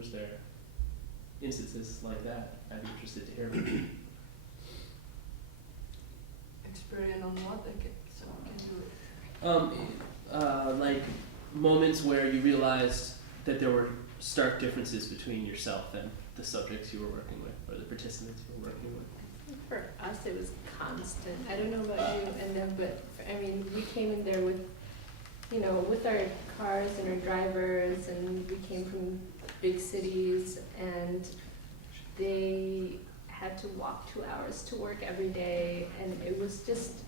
Was there instances like that? I'd be interested to hear. Experience on what? So I can do it. Like moments where you realized that there were stark differences between yourself and the subjects you were working with, or the participants you were working with. For us, it was constant. I don't know about you and them, but I mean, we came in there with, you know, with our cars and our drivers, and we came from big cities, and they had to walk 2 hours to work every day, and it was just,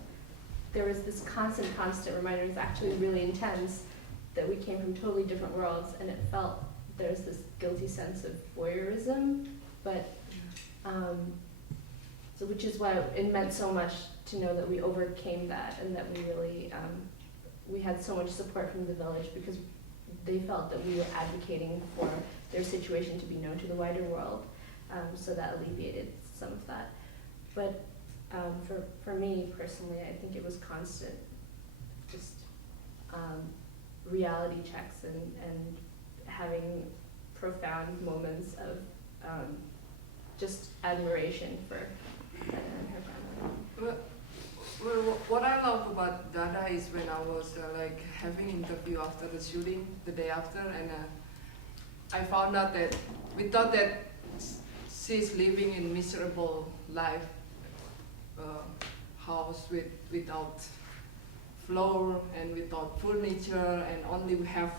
there was this constant reminder. It was actually really intense that we came from totally different worlds, and it felt there's this guilty sense of voyeurism, but so which is why it meant so much to know that we overcame that, and that we really we had so much support from the village, because they felt that we were advocating for their situation to be known to the wider world, so that alleviated some of that. But for me personally, I think it was constant, just reality checks and having profound moments of just admiration for Dada and her grandmother. Well, what I love about Dada is when I was like having interview after the shooting, the day after, and I found out that we thought that she's living in miserable life, house without floor and without furniture, and only we have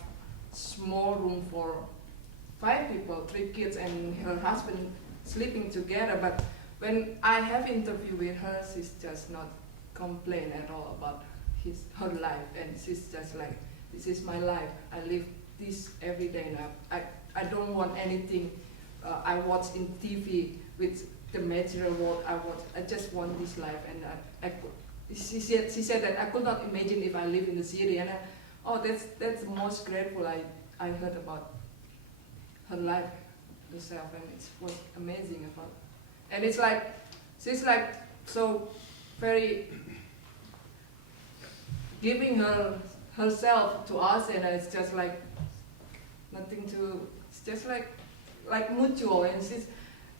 small room for 5 people, 3 kids and her husband sleeping together. But when I have interview with her, she's just not complain at all about her life, and she's just like, this is my life, I live this every day now. I don't want anything I watch in TV with the material world. I just want this life, and she said that I could not imagine if I live in the city, and that's the most grateful I heard about her life herself, and it was amazing about. And it's like she's like so very giving herself to us, and it's just like nothing to. It's just like mutual, and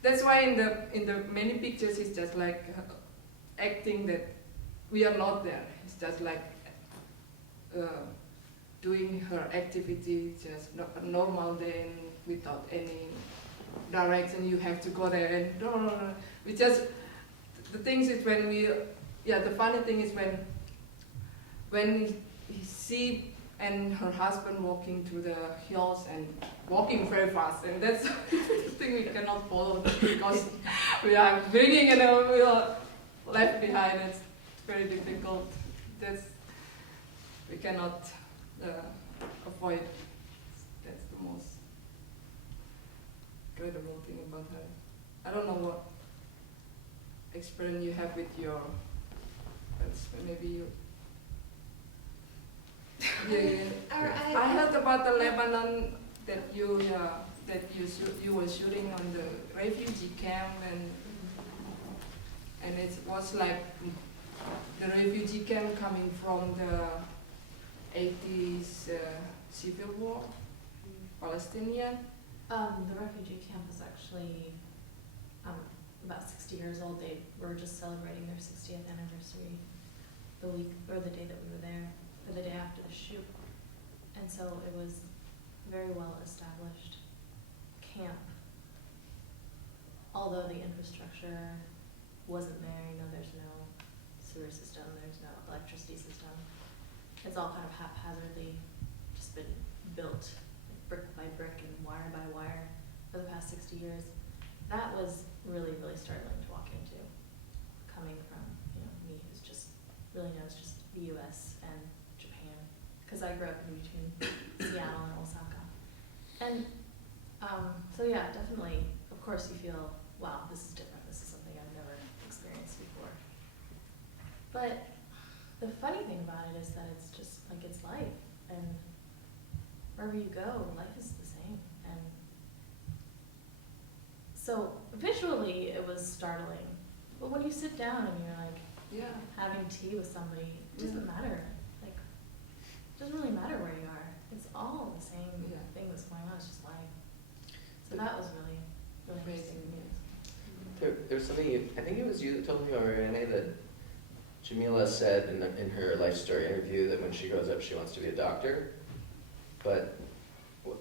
that's why in the many pictures it's just like acting that we are not there. It's just like doing her activity, just a normal day, and without any direction. You have to go there, and no. We just, the things is when the funny thing is when she and her husband walking to the hills and walking very fast, and that's the thing we cannot follow because we are bringing and we are left behind. It's very difficult. We cannot avoid. That's the most incredible thing about her. I don't know what experience you have with your friends, maybe you. Yeah. I heard about the Lebanon that you were shooting on the refugee camp, and it was like the refugee camp coming from the 80s civil war, Palestinian. The refugee camp was actually about 60 years old. They were just celebrating their 60th anniversary the week or the day that we were there, or the day after the shoot. And so it was very well established camp. Although the infrastructure wasn't there, there's no sewer system, there's no electricity system. It's all kind of haphazardly just been built brick by brick and wire by wire for the past 60 years. That was really, really startling to walk into, coming from me, who's just really knows just the U.S. and Japan, because I grew up in between Seattle and Osaka. And so yeah, definitely, of course you feel, wow, this is different. This is something I've never experienced before. But the funny thing about it is that it's just like it's life, and wherever you go, life is the same. And so visually it was startling, but when you sit down and you're like having tea with somebody, it doesn't matter. Like, it doesn't really matter where you are. It's all the same thing that's going on. It's just life. So that was really, really Amazing. interesting. There's something, I think it was you that told me, or Renee, that Jamila said in her life story interview that when she grows up she wants to be a doctor, but what,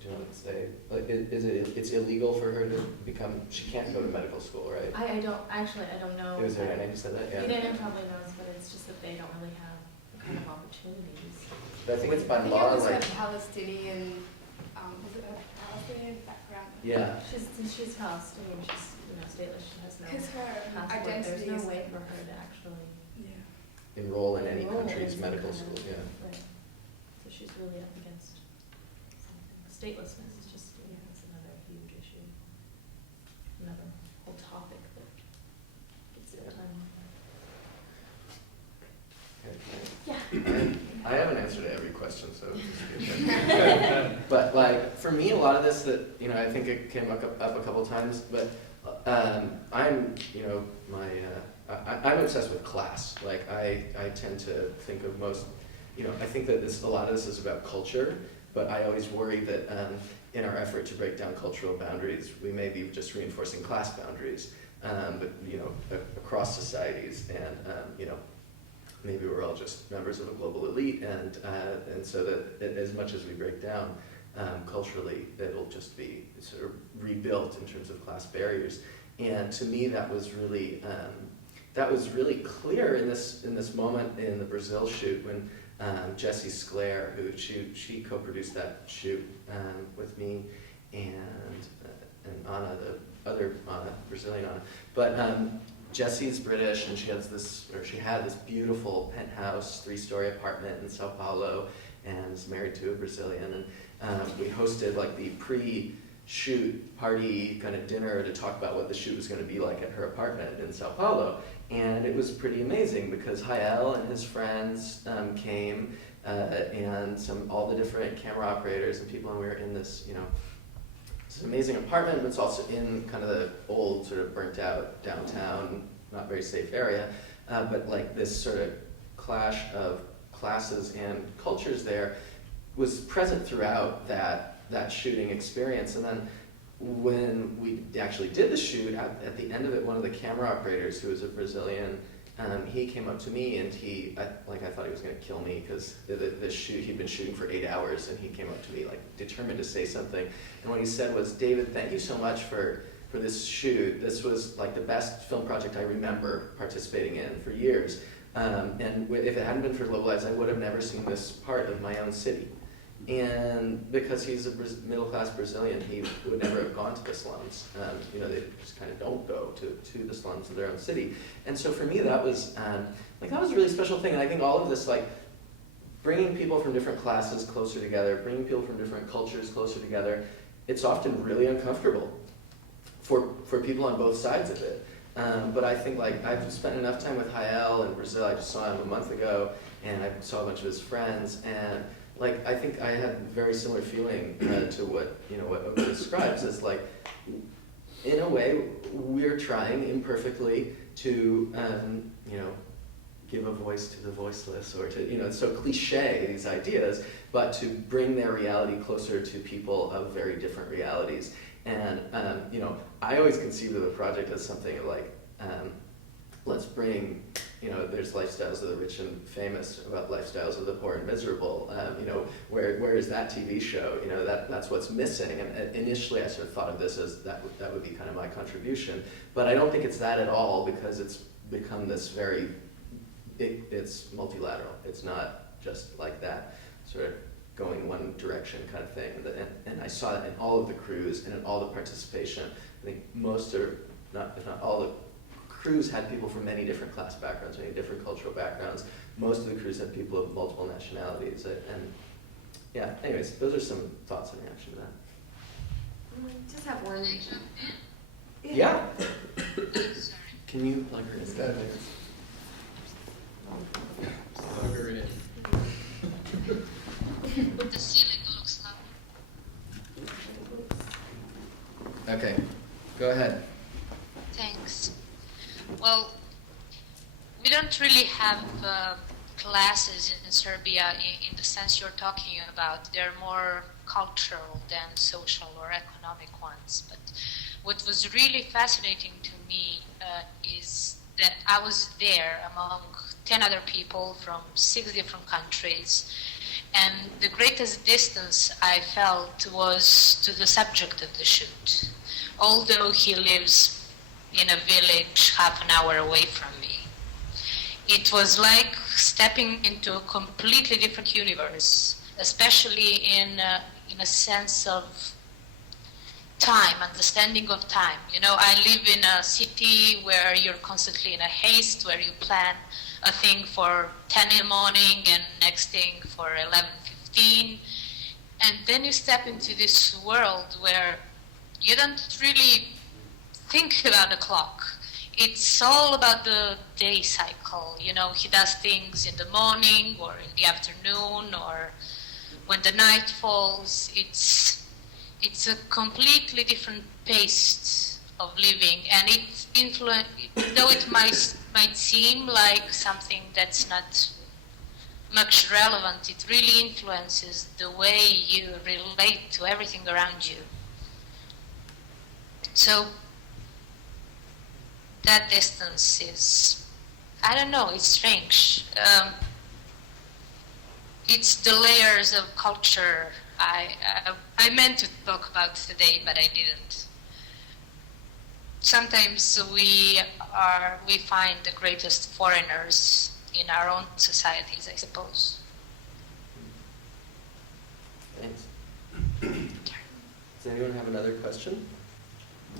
do you know what to say? Like, it's illegal for her to become, she can't go to medical school, right? I don't know. It was her Renee who said that, yeah. Dana probably knows, but it's just that they don't really have the kind of opportunities. But I think it's by I think law, it was a like, Palestinian, was it a Palestinian background? yeah. She's Palestinian, she's, stateless, she has no Because her passport, identity there's is no way for her to actually Enroll in any enroll in country's some medical kind school, of- yeah. Right. So she's really up against something. Statelessness is just, it's another huge issue. Another whole topic that gets Yeah. some time. Okay. Yeah. I haven't answered every question, so but like for me, a lot of this that I think it came up a couple times. But I'm I'm obsessed with class. Like I tend to think of most I think that a lot of this is about culture. But I always worry that in our effort to break down cultural boundaries, we may be just reinforcing class boundaries. But across societies and maybe we're all just members of a global elite, and so that as much as we break down culturally, it'll just be sort of rebuilt in terms of class barriers. And to me, that was really clear in this moment in the Brazil shoot when Jessie Sclair, who she co-produced that shoot with me, and Anna, the other Anna, Brazilian Anna, but. Jessie's British, and she had this beautiful penthouse, 3-story apartment in Sao Paulo, and is married to a Brazilian. And we hosted like the pre-shoot party kind of dinner to talk about what the shoot was going to be like at her apartment in Sao Paulo. And it was pretty amazing because Hi-El and his friends came, and all the different camera operators and people, and we were in this, it's an amazing apartment, but it's also in kind of the old, sort of burnt out downtown, not very safe area. But like this sort of clash of classes and cultures there was present throughout that shooting experience. And then when we actually did the shoot, at the end of it, one of the camera operators, who was a Brazilian, he came up to me and I thought he was going to kill me because the shoot, he'd been shooting for 8 hours, and he came up to me like determined to say something. And what he said was, "David, thank you so much for this shoot. This was like the best film project I remember participating in for years. And if it hadn't been for Global Lives, I would have never seen this part of my own city." And because he's a middle-class Brazilian, he would never have gone to the slums. They just kind of don't go to the slums of their own city. And so for me, that was a really special thing. And I think all of this, like bringing people from different classes closer together, bringing people from different cultures closer together, it's often really uncomfortable for people on both sides of it. But I think I've spent enough time with Hi-El in Brazil. I just saw him a month ago, and I saw a bunch of his friends, and I think I had a very similar feeling to what Oka describes as in a way, we're trying imperfectly to give a voice to the voiceless, or to it's so cliche, these ideas, but to bring their reality closer to people of very different realities. And I always conceived of the project as something like let's bring, there's lifestyles of the rich and famous about lifestyles of the poor and miserable. Where is that TV show? That's what's missing. And initially I sort of thought of this as that would be kind of my contribution. But I don't think it's that at all, because it's become this it's multilateral. It's not just like that, sort of going one direction kind of thing. And I saw that in all of the crews and in all the participation. I think most, or not, if not all, the crews had people from many different class backgrounds, many different cultural backgrounds. Most of the crews had people of multiple nationalities. And yeah, anyways, those are some thoughts in reaction to that. Just have one. Yeah. Can you plug her in? Plug her in. The ceiling looks lovely. Okay, go ahead. Thanks. Well, we don't really have classes in Serbia in the sense you're talking about. They're more cultural than social or economic ones. months. But what was really fascinating to me is that I was there among 10 other people from 6 different countries, and the greatest distance I felt was to the subject of the shoot. Although he lives in a village half an hour away from me, it was like stepping into a completely different universe, especially in a sense of time, understanding of time. You know, I live in a city where you're constantly in a haste, where you plan a thing for 10 in the morning and next thing for 11:15. And then you step into this world where you don't really think about the clock. It's all about the day cycle. You know, he does things in the morning or in the afternoon or when the night falls. It's a completely different pace of living, and though it might seem like something that's not much relevant, it really influences the way you relate to everything around you. So that distance is, I don't know, it's strange. It's the layers of culture I meant to talk about today, but I didn't. Sometimes we find the greatest foreigners in our own societies, I suppose. Thanks. Does anyone have another question?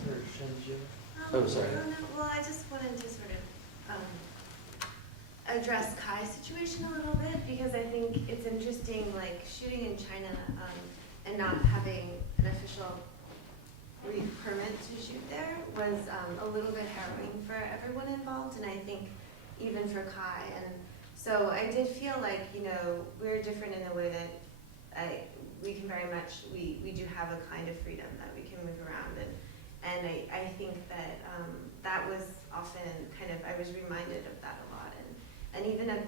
Or Shenji? Oh, sorry. Well, I just wanted to sort of address Kai's situation a little bit, because I think it's interesting, like shooting in China and not having an official permit to shoot there was a little bit harrowing for everyone involved, and I think even for Kai. And so I did feel like, you know, we're different in the way that we can very much, we do have a kind of freedom that we can move around, and I think that that was often kind of, I was reminded of that a lot, and even if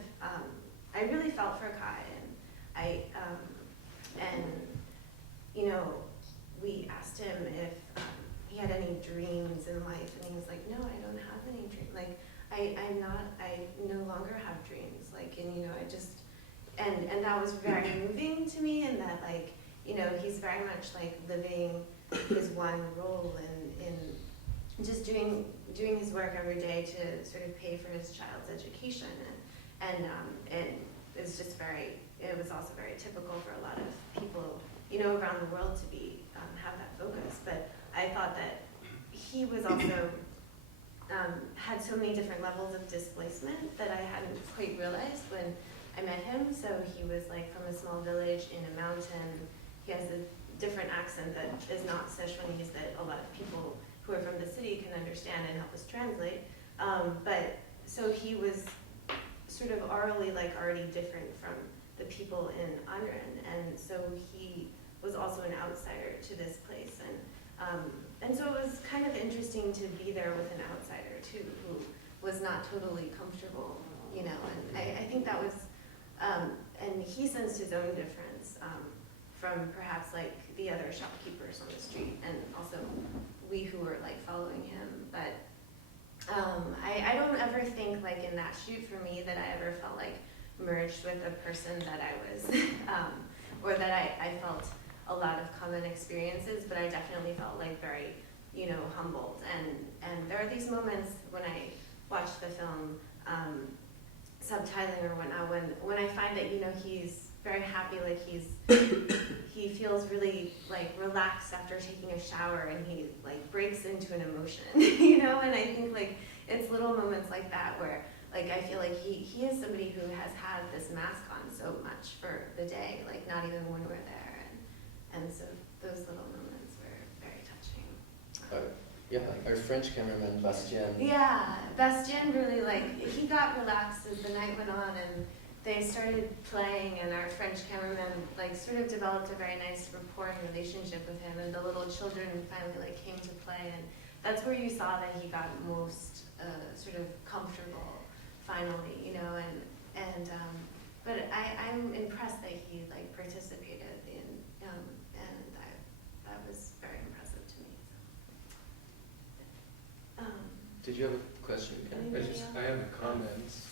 I really felt for Kai, and you know, we asked him if he had any dreams in life, and he was like, no, I don't have any dreams. Like, I no longer have dreams. Like, and you know, I just, and that was very moving to me, and that, like, you know, he's very much like living his one role in just doing his work every day to sort of pay for his child's education, and it's just it was also very typical for a lot of people, you know, around the world to be have that focus. But I thought that he was also had so many different levels of displacement that I hadn't quite realized when I met him. So he was like from a small village in a mountain. He has a different accent that is not Sichuanese that a lot of people who are from the city can understand and help us translate. But so he was sort of already different from the people in Anren, and so he was also an outsider to this place, and so it was kind of interesting to be there with an outsider too, who was not totally comfortable, you know. And I think that was, and he sensed his own difference from perhaps like the other shopkeepers on the street, and also we who were like following him. But I don't ever think, like in that shoot for me, that I ever felt like merged with a person that I was, or that I felt a lot of common experiences, but I definitely felt like very, you know, humbled. And there are these moments when I watch the film, subtitling or whatnot, when I find that, you know, he's very happy, like he feels really like relaxed after taking a shower, and he like breaks into an emotion, you know. And I think like it's little moments like that where like I feel like he is somebody who has had this mask on so much for the day, like not even when we're there, and so those little moments were very touching. Yeah, our French cameraman Bastien. Yeah, Bastien really, like, he got relaxed as the night went on, and they started playing, and our French cameraman like sort of developed a very nice rapport and relationship with him, and the little children finally like came to play, and that's where you saw that he got most sort of comfortable finally, you know. And but I'm impressed that he like participated in, and that was very impressive to me. So. Did you have a question, Ken? I have a comment. Is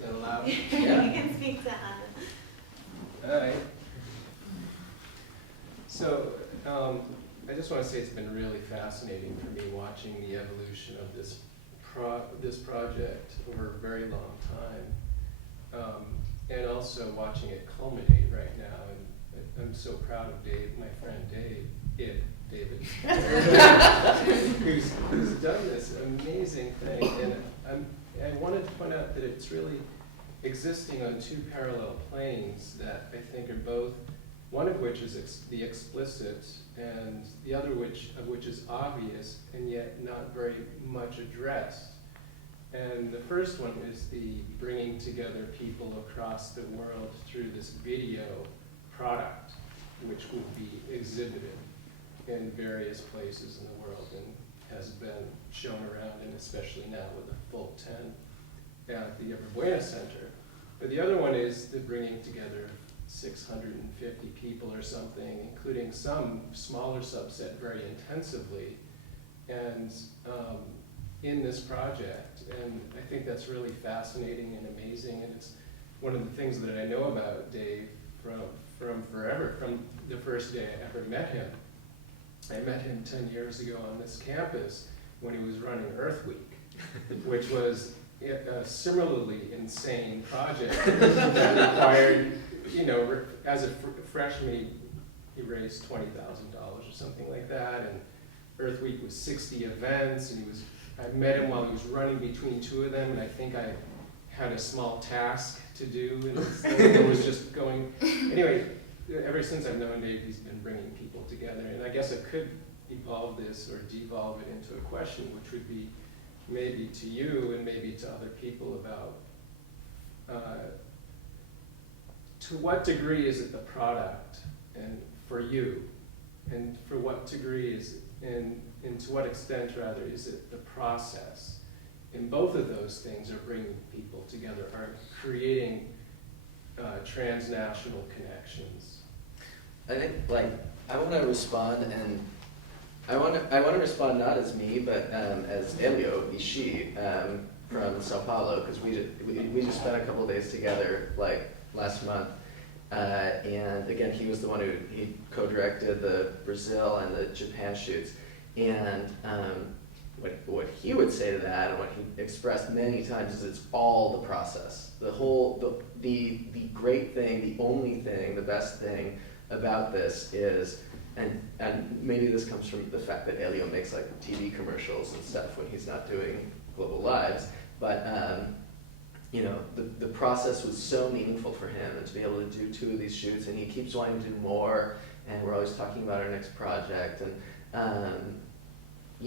that allowed? You Yeah. can speak to Anna. All right. So, I just want to say it's been really fascinating for me watching the evolution of this project over a very long time, and also watching it culminate right now. And I'm so proud of Dave, my friend David, who's done this amazing thing. And I wanted to point out that it's really existing on two parallel planes that I think are both, one of which is the explicit, and the other of which is obvious and yet not very much addressed. And the first one is the bringing together people across the world through this video product, which will be exhibited in various places in the world and has been shown around, and especially now with a full tent at the Ever Buena Center. But the other one is the bringing together 650 people or something, including some smaller subset very intensively, and in this project. And I think that's really fascinating and amazing, and it's one of the things that I know about Dave from forever, from the first day I ever met him. I met him 10 years ago on this campus when he was running Earth Week, which was a similarly insane project that required, as a freshman, he raised $20,000 or something like that, and Earth Week was 60 events, and I met him while he was running between two of them, and I think I had a small task to do, and it was just going, anyway, ever since I've known Dave, he's been bringing people together, and I guess I could evolve this or devolve it into a question, which would be maybe to you and maybe to other people about to what degree is it the product and for you, and for what degree is and to what extent rather is it the process? And both of those things are bringing people together, are creating transnational connections. I think, I want to respond, and I want to respond not as me, but as Elio Ishii from Sao Paulo, because we just spent a couple of days together, last month, and again, he was the one he co-directed the Brazil and the Japan shoots, and what he would say to that, and what he expressed many times, is it's all the process. The great thing, the only thing, the best thing about this is, and maybe this comes from the fact that Elio makes TV commercials and stuff when he's not doing Global Lives, but the process was so meaningful for him, and to be able to do 2 of these shoots, and he keeps wanting to do more, and we're always talking about our next project, and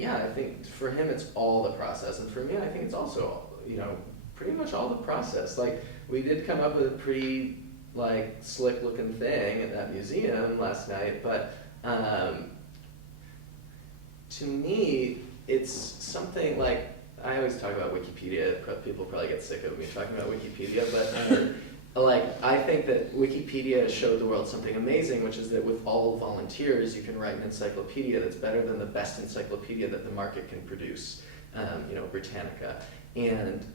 I think for him it's all the process, and for me I think it's also pretty much all the process. We did come up with a pretty slick looking thing at that museum last night, but to me it's something I always talk about Wikipedia. People probably get sick of me talking about Wikipedia, but I think that Wikipedia showed the world something amazing, which is that with all volunteers, you can write an encyclopedia that's better than the best encyclopedia that the market can produce, Britannica. And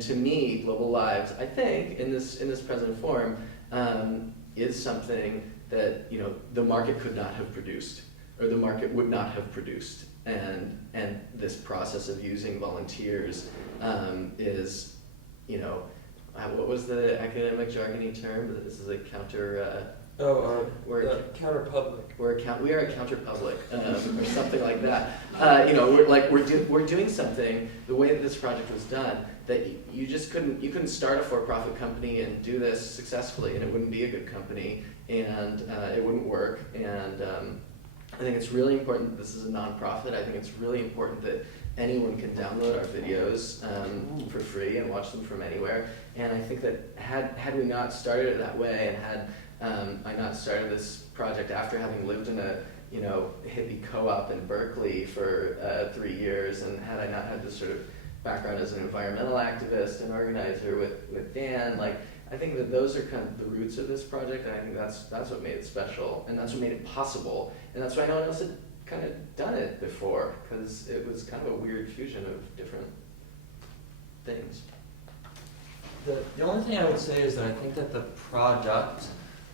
to me, Global Lives, I think, in this present form, is something that the market could not have produced, or the market would not have produced. And this process of using volunteers is, what was the academic jargony term? This is a counter. We're counterpublic. We are a counterpublic, or something like that. We're doing something the way that this project was done that you just couldn't start a for-profit company and do this successfully, and it wouldn't be a good company, and it wouldn't work. And I think it's really important that this is a nonprofit. I think it's really important that anyone can download our videos for free and watch them from anywhere. And I think that had we not started it that way, and had I not started this project after having lived in a hippie co-op in Berkeley for 3 years, and had I not had this sort of background as an environmental activist and organizer with Dan, I think that those are kind of the roots of this project, and I think that's what made it special, and that's what made it possible, and that's why no one else had kind of done it before, because it was kind of a weird fusion of different things. The only thing I would say is that I think that the product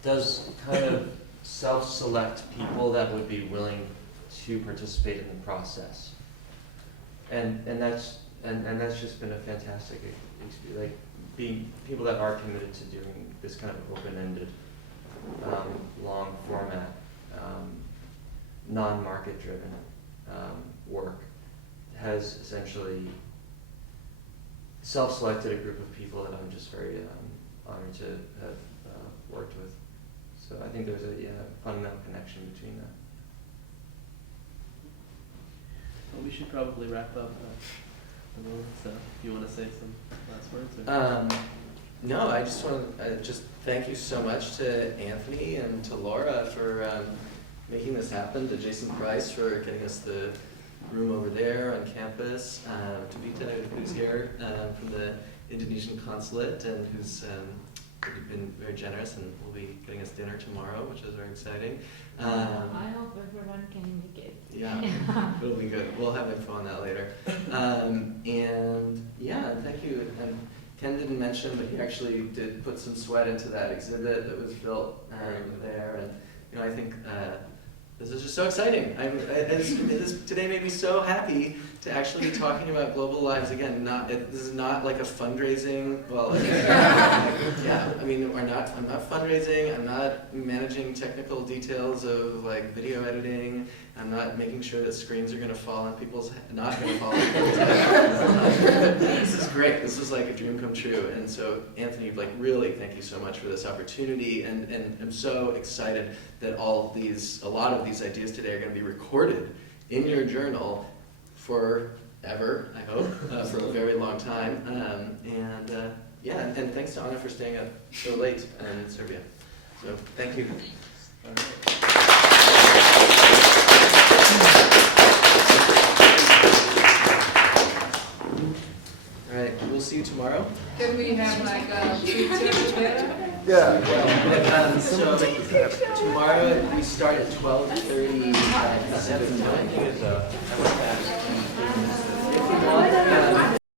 does kind of self-select people that would be willing to participate in the process. And that's just been a fantastic experience, like being people that are committed to doing this kind of open-ended, long format, non-market driven work has essentially self-selected a group of people that I'm just very honored to have worked with. So I think there's a fundamental connection between that. Well, we should probably wrap up. So, if you want to say some last words? Or? No, I just want to just thank you so much to Anthony and to Laura for making this happen, to Jason Price for getting us the room over there on campus, to Vita, who's here from the Indonesian consulate and who's been very generous and will be getting us dinner tomorrow, which is very exciting. I hope everyone can make it. Yeah, it'll be good. We'll have info on that later. And yeah, thank you. And Ken didn't mention, but he actually did put some sweat into that exhibit that was built there. And I think this is just so exciting. Today made me so happy to actually be talking about global lives again. This is not like a fundraising. Well, yeah. I mean, I'm not fundraising. I'm not managing technical details of like video editing. I'm not making sure that screens are going to fall on people's not going to fall on people's heads. This is great. This is like a dream come true. And so, Anthony, like really, thank you so much for this opportunity. And I'm so excited that a lot of these ideas today are going to be recorded in your journal forever, I hope, for a very long time. And thanks to Anna for staying up so late in Serbia. So thank you. All right. All right, we'll see you tomorrow. Can we have like a picture together? Yeah. So tomorrow we start at 12:30 Pacific time. If you want,